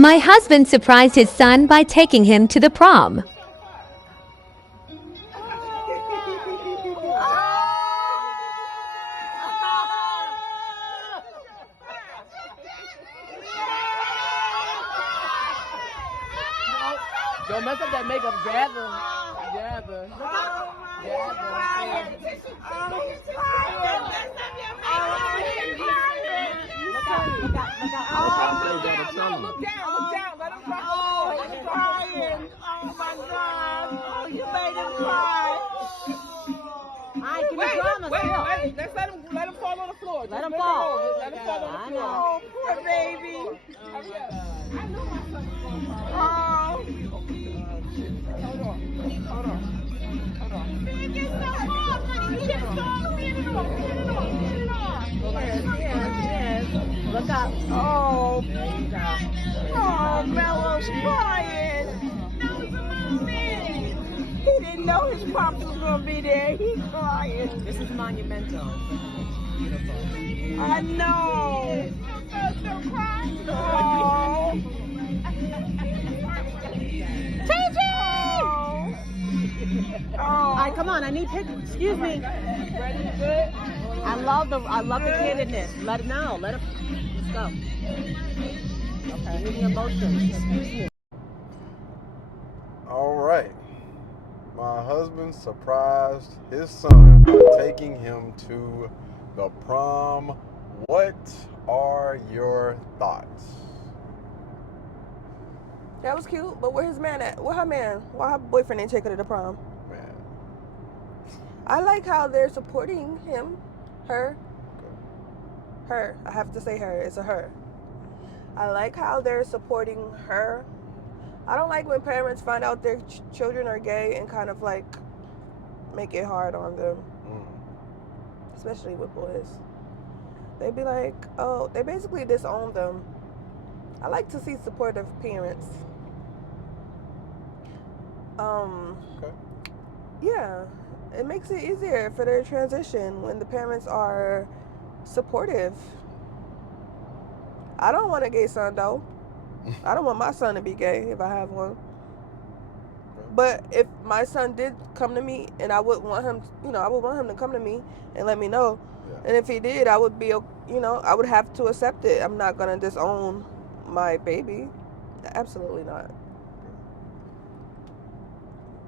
My husband surprised his son by taking him to the prom. Don't mess up that makeup, gather. Look out. Look down. Let him cry. Oh, he's crying. Oh, my God. Oh, you made him cry. Wait. Let's let him fall on the floor. Let him fall. Let him fall on the floor. Oh, poor baby. I know my son is going to cry. Oh. Hold on. It gets so hard, honey. Get it off. Yes. Look up. Oh, Mello's crying. He didn't know his pops was going to be there. He's crying. This is monumental. Beautiful. I know. I'm still crying. Oh. All right, come on. I need pictures. Excuse me. Ready? Good? I love the candidness. Let it know. Let it. Let's go. Okay. Give me emotions. All right. My husband surprised his son by taking him to the prom. What are your thoughts? That was cute, but where his man at? Where her man? Why her boyfriend didn't take her to the prom? Man. I like how they're supporting him. Her. I have to say her. It's a her. I like how they're supporting her. I don't like when parents find out their children are gay and kind of like make it hard on them. Especially with boys. They be like, oh, they basically disown them. I like to see supportive parents. Okay. Yeah, it makes it easier for their transition when the parents are supportive. I don't want a gay son though. I don't want my son to be gay if I have one. But if my son did come to me, and I would want him, I would want him to come to me and let me know. Yeah. And if he did, I would be, I would have to accept it. I'm not gonna disown my baby. Absolutely not.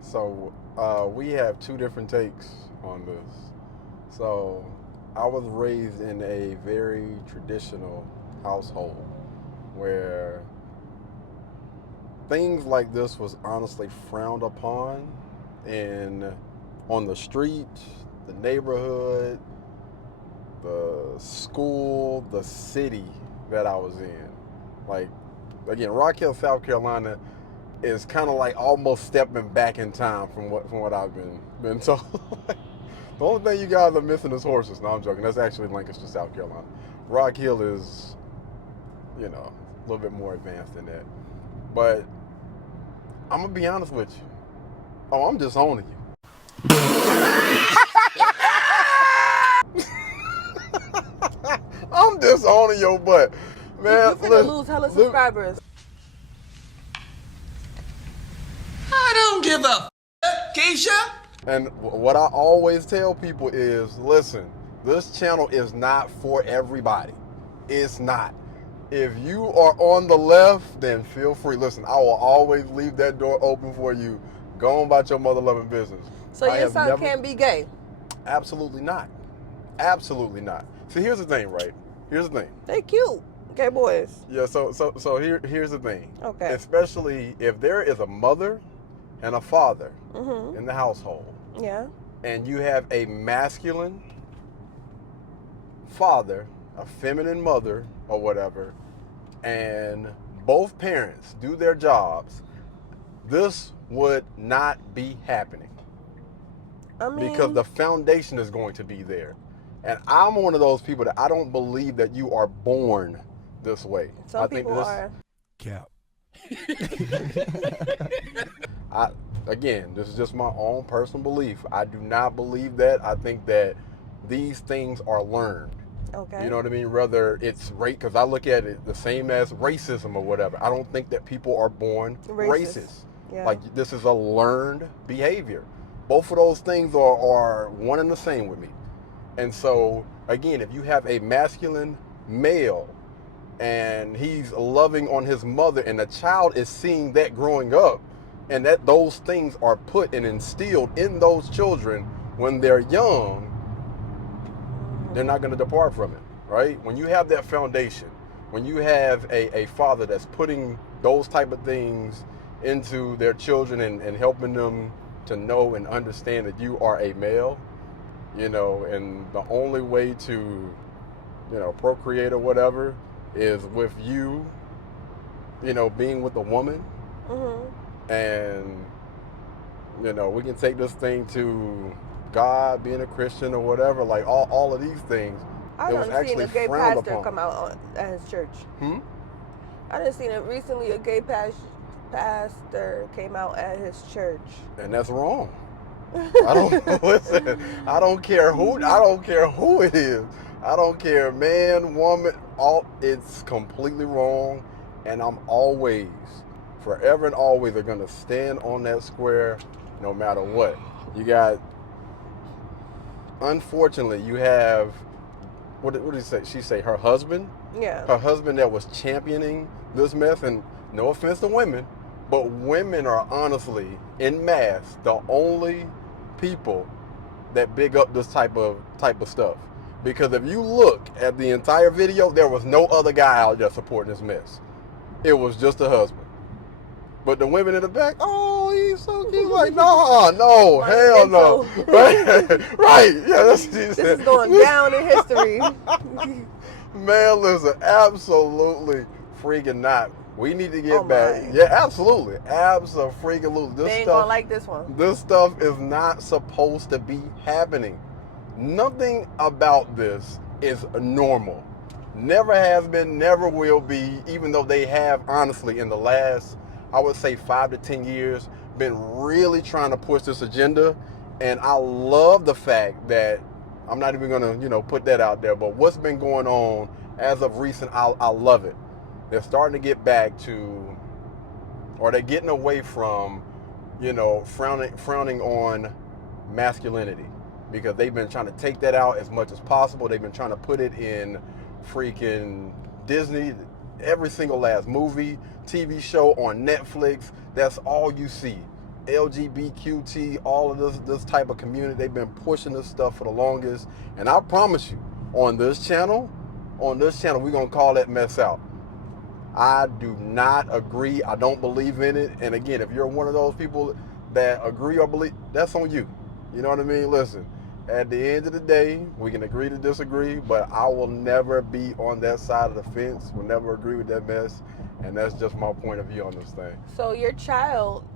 So we have two different takes on this. So I was raised in a very traditional household where things like this was honestly frowned upon on the street, the neighborhood, the school, the city that I was in. Like, again, Rock Hill, South Carolina is kind of like almost stepping back in time from what I've been told. The only thing you guys are missing is horses. No, I'm joking. That's actually Lancaster, South Carolina. Rock Hill is, a little bit more advanced than that. But I'm going to be honest with you. Oh, I'm disowning you. I'm disowning your butt. Man, you're finna lose hella subscribers. I don't give a Keisha. And what I always tell people is, listen, this channel is not for everybody. It's not. If you are on the left, then feel free. Listen, I will always leave that door open for you. Go on about your mother-loving business. So your son can't be gay? Absolutely not. Absolutely not. See, here's the thing, right? Here's the thing. They cute. Gay boys. Yeah, so here's the thing. Okay. Especially if there is a mother and a father in the household. Yeah. And you have a masculine father, a feminine mother, or whatever, and both parents do their jobs, this would not be happening. Because the foundation is going to be there. And I'm one of those people that I don't believe that you are born this way. Some people are. Cap. Again, this is just my own personal belief. I do not believe that. I think that these things are learned. Okay. You know what I mean? Whether it's race, because I look at it the same as racism or whatever. I don't think that people are born racist. Yeah. Like, this is a learned behavior. Both of those things are one and the same with me. And so, again, if you have a masculine male and he's loving on his mother and the child is seeing that growing up, and that those things are put and instilled in those children when they're young, they're not going to depart from it, right? When you have that foundation, when you have a father that's putting those type of things into their children and helping them to know and understand that you are a male, you know, and the only way to, you know, procreate or whatever is with you, you know, being with a woman. And, you know, we can take this thing to God, being a Christian or whatever, like all of these things. I done seen a gay pastor come out at his church. I done seen it recently. A gay pastor came out at his church, and that's wrong. I don't listen. I don't care who it is. I don't care, man, woman. It's completely wrong, and I'm always, forever and always, are gonna stand on that square, no matter what. You got. Unfortunately, you have, what did he say? She say her husband? Yeah. Her husband that was championing this mess, and no offense to women, but women are honestly, en masse, the only people that big up this type of stuff. Because if you look at the entire video, there was no other guy out there supporting this mess. It was just the husband. But the women in the back, oh, he's so cute. Like, no, hell no. So. Right. Yeah, that's what she said. This is going down in history. Man, listen, absolutely freaking not. We need to get back. My. Yeah, absolutely. Absolutely. They ain't gonna like this one. This stuff is not supposed to be happening. Nothing about this is normal. Never has been, never will be, even though they have, honestly, in the last, I would say 5 to 10 years, been really trying to push this agenda. And I love the fact that, I'm not even gonna, you know, put that out there, but what's been going on as of recent, I love it. They're starting to get back to, or they're getting away from, you know, frowning on masculinity, because they've been trying to take that out as much as possible. They've been trying to put it in freaking Disney, every single last movie, TV show on Netflix. That's all you see. LGBTQT, all of this type of community, they've been pushing this stuff for the longest. And I promise you, on this channel, we're going to call that mess out. I do not agree. I don't believe in it. And again, if you're one of those people that agree or believe, that's on you. You know what I mean? Listen, at the end of the day, we can agree to disagree, but I will never be on that side of the fence. Will never agree with that mess. And that's just my point of view on this thing. So your child,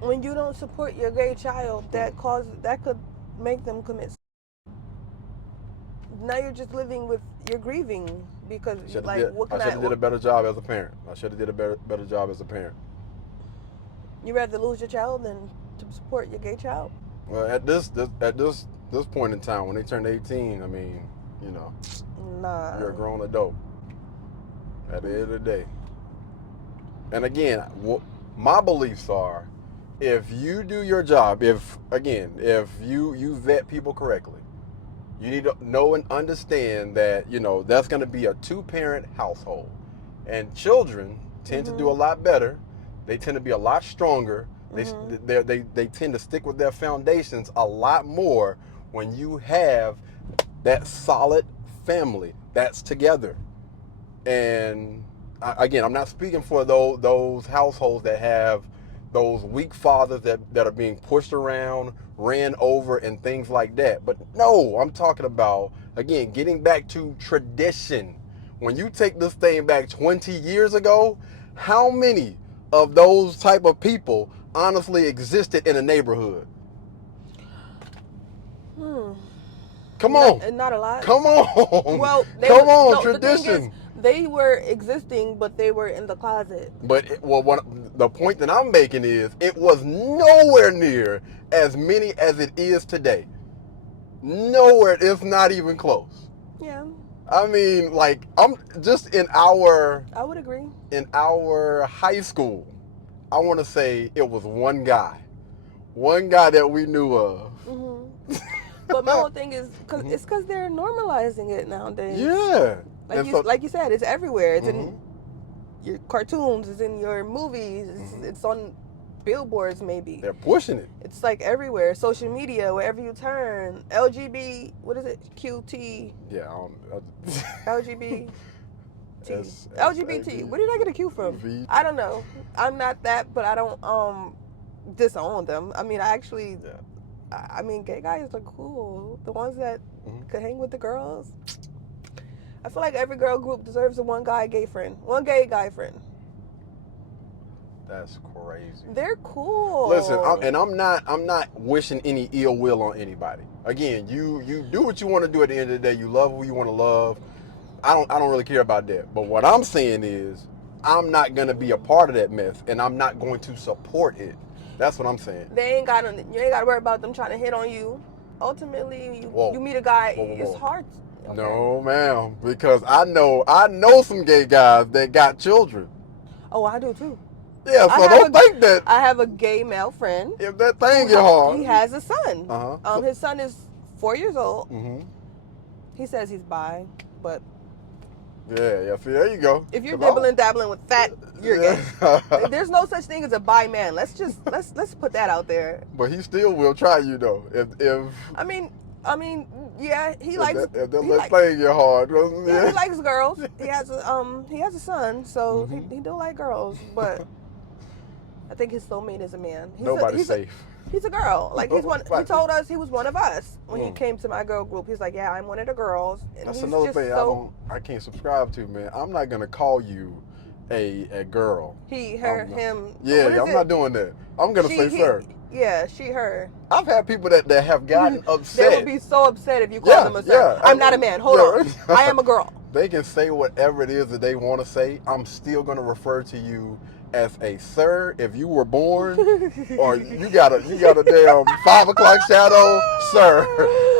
when you don't support your gay child, that could make them commit. Now you're just living with, you're grieving because what can I should have did a better job as a parent. I should have did a better job as a parent. You rather lose your child than to support your gay child? Well, at this point in time, when they turn 18, I mean, you know, you're a grown adult at the end of the day. And again, my beliefs are, if you do your job, if you vet people correctly, you need to know and understand that, you know, that's going to be a 2-parent household. And children tend to do a lot better. They tend to be a lot stronger. They tend to stick with their foundations a lot more when you have that solid family that's together. And again, I'm not speaking for those households that have those weak fathers that are being pushed around, ran over, and things like that. But no, I'm talking about, again, getting back to tradition. When you take this thing back 20 years ago, how many of those type of people honestly existed in a neighborhood? Come on. Not a lot. Come on. Well, tradition. They were existing, but they were in the closet. But the point that I'm making is, it was nowhere near as many as it is today. Nowhere, it's not even close. Yeah. I mean, like, I'm just I would agree. in our high school, I want to say it was one guy that we knew of. Mm-hmm. But my whole thing is it's because they're normalizing it nowadays. Yeah. Like you said, it's everywhere. It's Mm-hmm. in your cartoons. It's in your movies. It's on billboards. Maybe They're pushing it. it's like everywhere. Social media, wherever you turn. LGBT. What is it? QT. Yeah. LGBT. LGBT. LGBT. Where did I get a Q from? V. I don't know. I'm not that, but I don't disown them. I mean, I actually. Yeah. I mean, gay guys are cool. The ones that could hang with the girls. I feel like every girl group deserves a one gay guy friend. That's crazy. They're cool. Listen, I'm not wishing any ill will on anybody. Again, you do what you want to do at the end of the day. You love who you want to love. I don't really care about that. But what I'm saying is, I'm not gonna be a part of that mess, and I'm not going to support it. That's what I'm saying. You ain't got to worry about them trying to hit on you. Ultimately, you meet a guy. Whoa. It's hard. Okay. No, ma'am, because I know some gay guys that got children. Oh, I do too. Yeah, so don't think that I have a gay male friend. if that thing get hard. He has a son. Uh-huh. His son is 4 years old. Mm-hmm. He says he's bi, but Yeah. See, there you go. if you're 'Cause dabbling with that, you're gay. There's no such thing as a bi man. Let's put that out there. But he still will try you though. If I mean, yeah, he likes. if that he little like- thing get hard. Yeah, he likes girls. He has a son, so he do like girls. But I think his soulmate is a man. Nobody's safe. He's a girl. Like he's one. He Right. told us he was one of us when he came to my girl group. He's like, yeah, I'm one of the girls. And That's he's another just thing so, I can't subscribe to, man. I'm not gonna call you a girl. He, her, I'm not- him. Yeah, what is I'm it? not doing that. I'm gonna say sir. Yeah, she, her. I've had people that have gotten They upset. would be so upset if you called them a sir. yeah. I'm not a man. Hold on. I am a girl. They can say whatever it is that they want to say. I'm still gonna refer to you as a sir if you were born, or you got a damn 5 o'clock shadow, sir.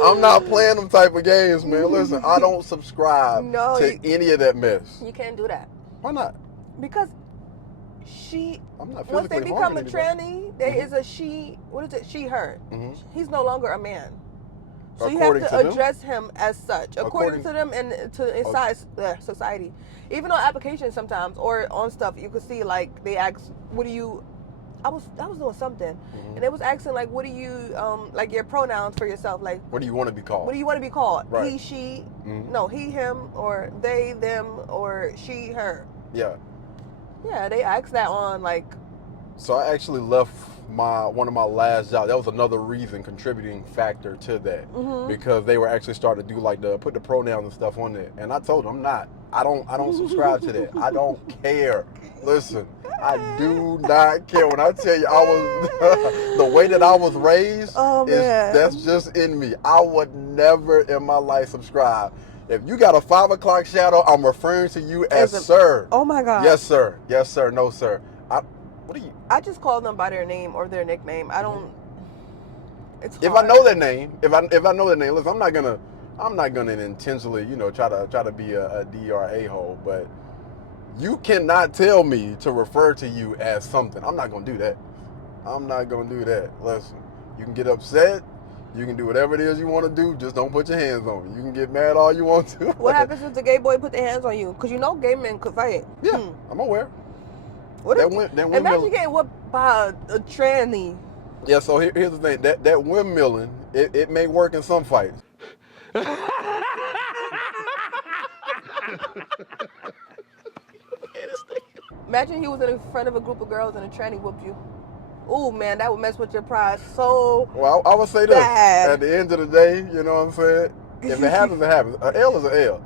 I'm not playing them type of games, man. Listen, I don't subscribe to any of that mess. You can't do that. Why not? Because I'm not once they physically become a harming tranny, there is a she. What is it? She, her. Mhm. He's no longer a man. So According you have to to them? address him as such, according to them and to inside society. Even on applications sometimes, or on stuff, you could see like they ask, "What do you?" I was doing something, and they was asking like, "What do you like your pronouns for yourself? Like, What do you want to be called? what do you want to be called? Right. He, she? Mhm. No, he, him, or they, them, or she, her." Yeah. Yeah, they asked that on like. So I actually left one of my last jobs. That was another reason, contributing factor to that, because they were actually starting to do like put the pronouns and stuff on there. And I told them I don't subscribe to that. I don't care. Listen, I do not care. When I tell you I was the way that I was raised, that's just in me. I would never in my life subscribe. If you got a 5 o'clock shadow, I'm referring to you as sir. Oh my God. Yes, sir. Yes, sir. No, sir. What are you? I just call them by their name or their nickname. I don't. It's hard. If I know their name, if I know their name, listen, I'm not gonna intentionally, try to be a D or a hole, but you cannot tell me to refer to you as something. I'm not gonna do that. I'm not gonna do that. Listen, you can get upset. You can do whatever it is you want to do. Just don't put your hands on me. You can get mad all you want to. What happens if the gay boy put their hands on you? Because gay men could fight. Yeah, I'm aware. What That if, windmill- imagine getting whooped by a tranny. Yeah, so here's the thing. That windmilling, it may work in some fights. Imagine he was in front of a group of girls and a tranny whooped you. Ooh, man, that would mess with your pride so Well, I would say this. bad. At the end of the day, you know what I'm saying? If it happens, it happens. An L is an L.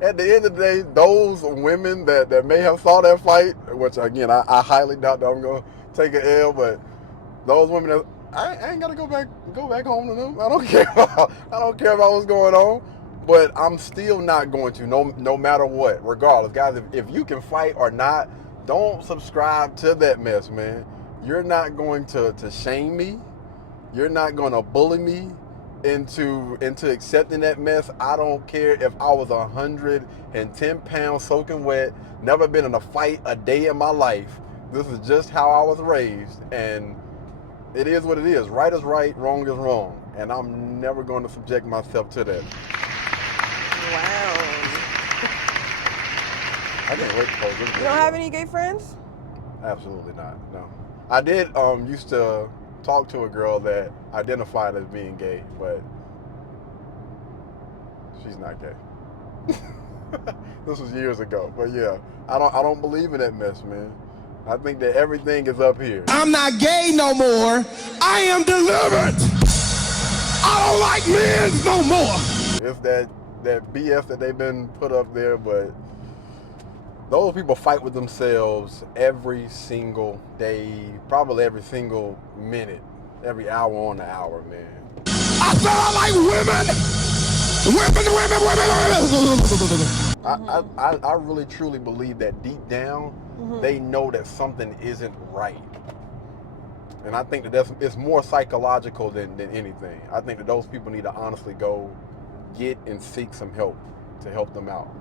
At the end of the day, those women that may have saw that fight, which again, I highly doubt that I'm going to take an L, but those women, I ain't got to go back home to them. I don't care. I don't care about what's going on, but I'm still not going to, no matter what, regardless. Guys, if you can fight or not, don't subscribe to that mess, man. You're not going to shame me. You're not going to bully me. into accepting that mess. I don't care if I was 110 pounds soaking wet, never been in a fight a day in my life. This is just how I was raised, and it is what it is. Right is right, wrong is wrong, and I'm never going to subject myself to that. Wow. I can't wait to post this. You don't have any gay friends? Absolutely not. No. I did used to talk to a girl that identified as being gay, but she's not gay. This was years ago, but yeah, I don't believe in that mess, man. I think that everything is up here. I'm not gay no more. I am delivered. I don't like men no more. It's that BS that they've been put up there, but those people fight with themselves every single day, probably every single minute, every hour on the hour, man. I said I like women. I really truly believe that deep down, they know that something isn't right. And I think that it's more psychological than anything. I think that those people need to honestly go get and seek some help to help them out.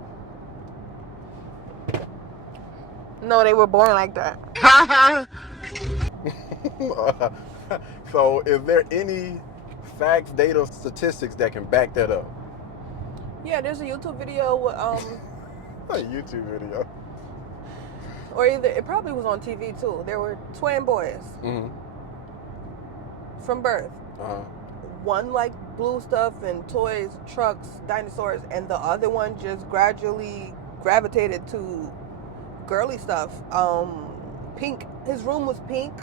No, they were born like that. So is there any facts, data, statistics that can back that up? Yeah, there's a YouTube video with, A YouTube video. or either, it probably was on TV too. There were twin boys from birth. Uh-huh. One like blue stuff and toys, trucks, dinosaurs, and the other one just gradually gravitated to girly stuff. Pink. His room was pink.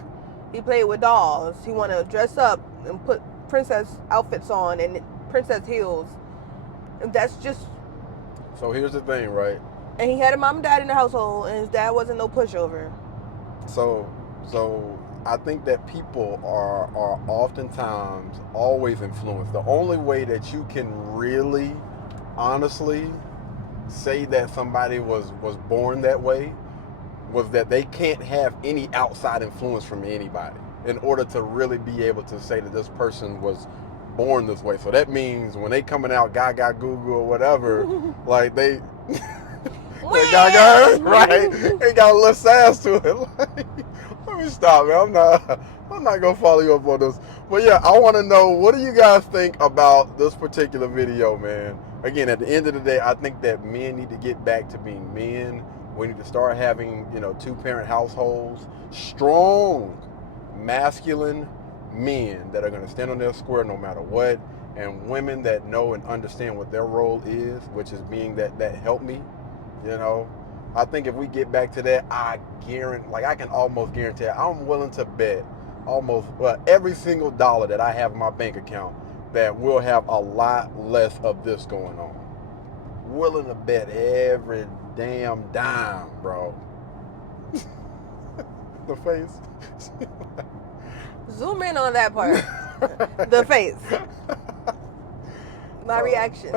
He played with dolls. He wanted to dress up and put princess outfits on and princess heels. And that's just... So here's the thing, right? And he had a mom and dad in the household, and his dad wasn't no pushover. So I think that people are oftentimes always influenced. The only way that you can really, honestly say that somebody was born that way was that they can't have any outside influence from anybody in order to really be able to say that this person was born this way. So that means when they coming out gaga goo goo or whatever, like they gaga, right? They got a little sass to it. Like, let me stop, man. I'm not gonna follow you up on this. But yeah, I want to know, what do you guys think about this particular video, man? Again, at the end of the day, I think that men need to get back to being men. We need to start having, two-parent households, strong, masculine men that are going to stand on their square no matter what, and women that know and understand what their role is, which is being that help me. I think if we get back to that, I can almost guarantee, I'm willing to bet every single dollar that I have in my bank account that we'll have a lot less of this going on. Willing to bet every damn dime, bro. The face. Zoom in on that part. The face. My reaction.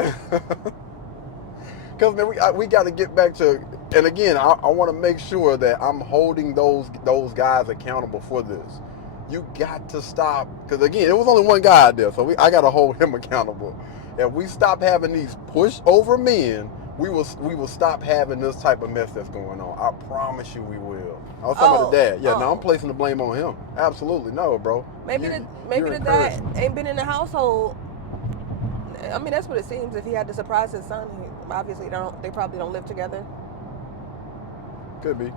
Because, man, we got to get back to, and again, I want to make sure that I'm holding those guys accountable for this. You got to stop, because again, it was only one guy out there, so I got to hold him accountable. If we stop having these pushover men, we will stop having this type of mess that's going on. I promise you we will. I was talking about the dad. Yeah, no, I'm placing the blame on him. Absolutely no, bro. Maybe the dad ain't been in the household. I mean, that's what it seems. If he had to surprise his son, obviously they probably don't live together. Could be.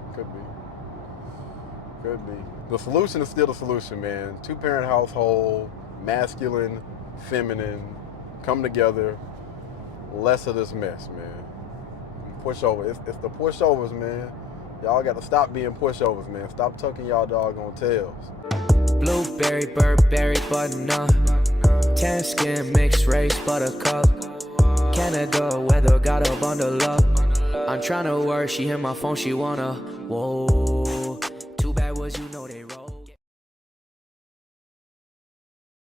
The solution is still the solution, man. Two-parent household, masculine, feminine, come together. Less of this mess, man. Pushover. It's the pushovers, man. Y'all got to stop being pushovers, man. Stop tucking y'all doggone tails. Blueberry, Burberry, button-up. Tan skin, mixed race, buttercup. Canada weather, got a bundle up. I'm tryna work, she hit my phone, she wanna. Whoa.